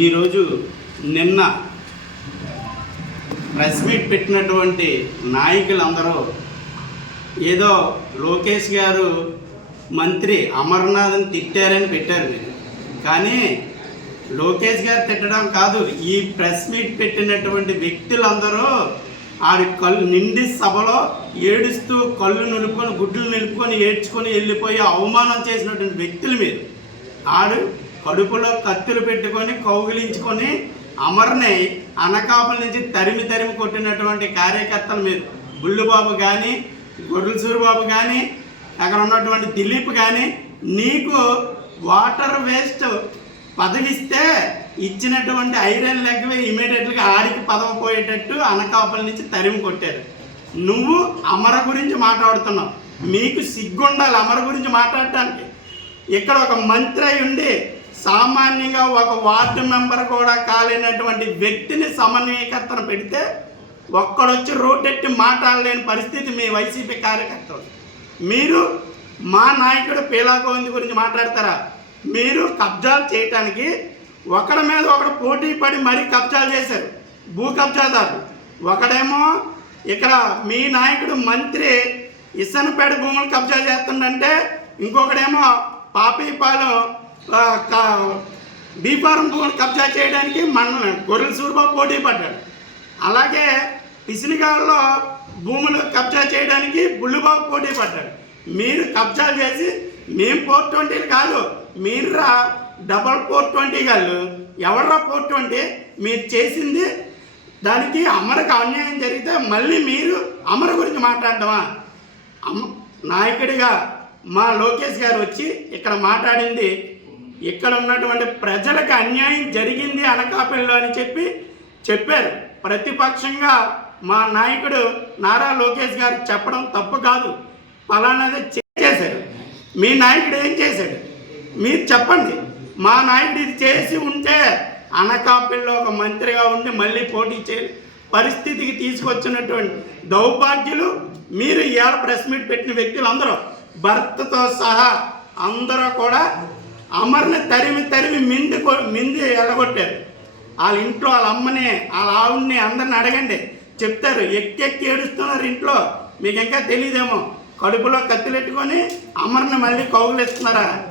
ఈరోజు నిన్న press meet పెట్టినటువంటి నాయకులందరూ ఏదో లోకేష్ గారు మంత్రి అమర్నాథ్ని తిట్టారని పెట్టారు మీరు. కానీ లోకేష్ గారు తిట్టడం కాదు ఈ ప్రెస్ మీట్ పెట్టినటువంటి వ్యక్తులందరూ ఆడి కళ్ళు నిండి సభలో ఏడుస్తూ కళ్ళు నిలుపుకొని గుడ్లు నిలుపుకొని ఏడ్చుకొని వెళ్ళిపోయి అవమానం చేసినటువంటి వ్యక్తులు మీరు. ఆడు కడుపులో కత్తులు పెట్టుకొని కౌగిలించుకొని అమర్ని అనకాపల నుంచి తరిమి తరిమి కొట్టినటువంటి కార్యకర్తలు మీరు. బుల్లుబాబు కానీ గొర్రెల సూరిబాబు కానీ అక్కడ ఉన్నటువంటి దిలీప్ కానీ నీకు వాటర్ వేస్ట్ పదవిస్తే ఇచ్చినటువంటి ఐరన్ లెగ్ ఇమీడియట్గా ఆడికి పదవి పోయేటట్టు అనకాపల నుంచి తరిమి కొట్టారు. నువ్వు అమర గురించి మాట్లాడుతున్నావు. మీకు సిగ్గుండాలి అమర గురించి మాట్లాడటానికి. ఇక్కడ ఒక మంత్రి అయి ఉండి సామాన్యంగా ఒక వార్డు మెంబర్ కూడా కాలేనటువంటి వ్యక్తిని సమన్వయకర్తన పెడితే ఒక్కడొచ్చి రోడ్డెట్టి మాట్లాడలేని పరిస్థితి మీ వైసీపీ కార్యకర్తలు. మీరు మా నాయకుడు పీలాగోవింద్ గురించి మాట్లాడతారా? మీరు కబ్జాలు చేయటానికి ఒకడి మీద ఒకడు పోటీ పడి మరీ కబ్జాలు చేశారు. భూ కబ్జాదారు ఒకడేమో ఇక్కడ మీ నాయకుడు మంత్రి ఇసనపేట భూములు కబ్జా చేస్తుండంటే ఇంకొకడేమో పాపీపాలెం ఆ, క- బీఫారం భూములు కబ్జా చేయడానికి మన గొర్రెల సూరిబాబు పోటీ పడ్డాడు. అలాగే పిసినిగాల్లో భూములు కబ్జా చేయడానికి బుల్లుబాబు పోటీ పడ్డాడు. మీరు కబ్జా చేసి మేము ఫోర్ ట్వంటీలు కాదు మీరురా డబల్ ఫోర్ ట్వంటీ గాళ్ళు ఎవర్రా ఫోర్ ట్వంటీ మీరు చేసింది దానికి అమరకు అన్యాయం జరిగితే మళ్ళీ మీరు అమర గురించి మాట్లాడటమా? నాయకుడిగా మా లోకేష్ గారు వచ్చి ఇక్కడ మాట్లాడింది ఇక్కడ ఉన్నటువంటి ప్రజలకు అన్యాయం జరిగింది అనకాపల్లిలో అని చెప్పి చెప్పారు. ప్రతిపక్షంగా మా నాయకుడు నారా లోకేష్ గారు చెప్పడం తప్పు కాదు. ఫలానాది చేశారు. మీ నాయకుడు ఏం చేశాడు? మీరు చెప్పండి. మా నాయకుడు ఇది చేసి ఉంటే అనకాపల్లిలో ఒక మంత్రిగా ఉండి మళ్ళీ పోటీ చే పరిస్థితికి తీసుకొచ్చినటువంటి దౌర్భాగ్యులు మీరు ఇవాళ ప్రెస్ మీట్ పెట్టిన వ్యక్తులు అందరూ భర్తతో సహా అందరూ కూడా అమర్ని తరిమి తరిమి మింది కొ- మింది ఎలగొట్టారు. వాళ్ళ ఇంట్లో వాళ్ళ అమ్మని వాళ్ళ ఆవుని అందరిని అడగండి. చెప్తారు ఎక్కెక్కి ఏడుస్తున్నారు ఇంట్లో. మీకు ఇంకా తెలియదేమో కడుపులో కత్తిలెట్టుకొని అమర్ని మళ్ళీ కౌగులేస్తున్నారా?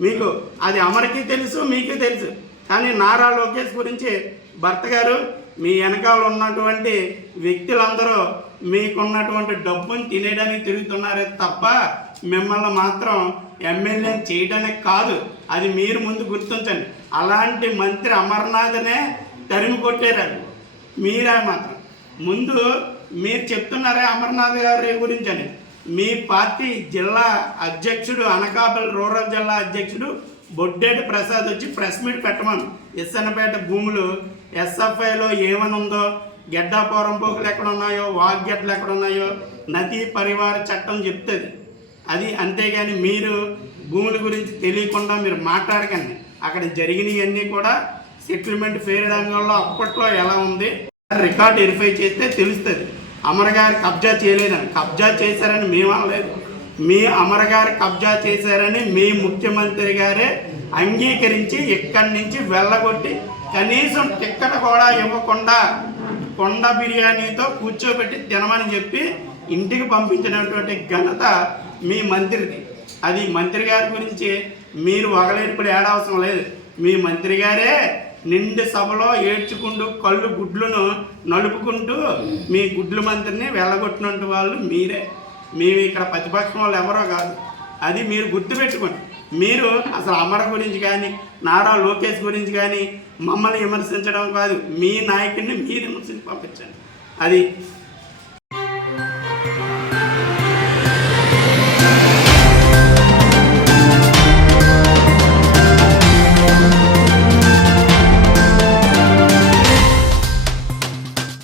మీకు అది అమర్కి తెలుసు మీకు తెలుసు. కానీ నారా లోకేష్ గురించి భర్త గారు మీ వెనకాల ఉన్నటువంటి వ్యక్తులందరూ మీకున్నటువంటి డబ్బుని తినేయడానికి తిరుగుతున్నారే తప్ప మిమ్మల్ని మాత్రం ఎమ్మెల్యేని చేయడానికి కాదు. అది మీరు ముందు గుర్తించండి. అలాంటి మంత్రి అమర్నాథ్నే తరిమి కొట్టారు మీరే మాత్రం. ముందు మీరు చెప్తున్నారే అమర్నాథ్ గారి గురించి అని. మీ పార్టీ జిల్లా అధ్యక్షుడు అనకాపల్లి రూరల్ జిల్లా అధ్యక్షుడు బొడ్డేటి ప్రసాద్ వచ్చి ప్రెస్ మీట్ పెట్టమను. ఇస్సనపేట భూములు ఎస్ఎఫ్ఐలో ఏమని ఉందో గెడ్డాపురం పోకులు ఎక్కడ ఉన్నాయో వాగ్గెడ్లు ఎక్కడ ఉన్నాయో నదీ పరివార చట్టం చెప్తుంది. అది అంతేగాని మీరు భూముల గురించి తెలియకుండా మీరు మాట్లాడకండి. అక్కడ జరిగినవన్నీ కూడా సెటిల్మెంట్ ఫేర్ రంగంలో అప్పట్లో ఎలా ఉంది రికార్డ్ వెరిఫై చేస్తే తెలుస్తుంది. అమర్ గారు కబ్జా చేయలేదని కబ్జా చేశారని మేము అనలేదు. మీ అమర్ గారు కబ్జా చేశారని మీ ముఖ్యమంత్రి గారే అంగీకరించి ఇక్కడి నుంచి వెళ్ళగొట్టి కనీసం టిక్కెట్ కూడా ఇవ్వకుండా కొండ బిర్యానీతో కూర్చోబెట్టి తినమని చెప్పి ఇంటికి పంపించినటువంటి ఘనత మీ మంత్రిది అది మంత్రి గారి గురించి. మీరు వగలేర్పుడు ఏడవసరం లేదు. మీ మంత్రి గారే నిండు సభలో ఏడ్చుకుంటూ కళ్ళు గుడ్లను నలుపుకుంటూ మీ గుడ్ల మంత్రిని వెళ్ళగొట్టినట్టు వాళ్ళు మీరే. మేము ఇక్కడ ప్రతిపక్షం వాళ్ళు ఎవరో కాదు. అది మీరు గుర్తుపెట్టుకోండి మీరు అసలు అమర గురించి కానీ నారా లోకేష్ గురించి కానీ మమ్మల్ని విమర్శించడం కాదు. మీ నాయకుడిని మీరు విమర్శించి పంపించండి. అది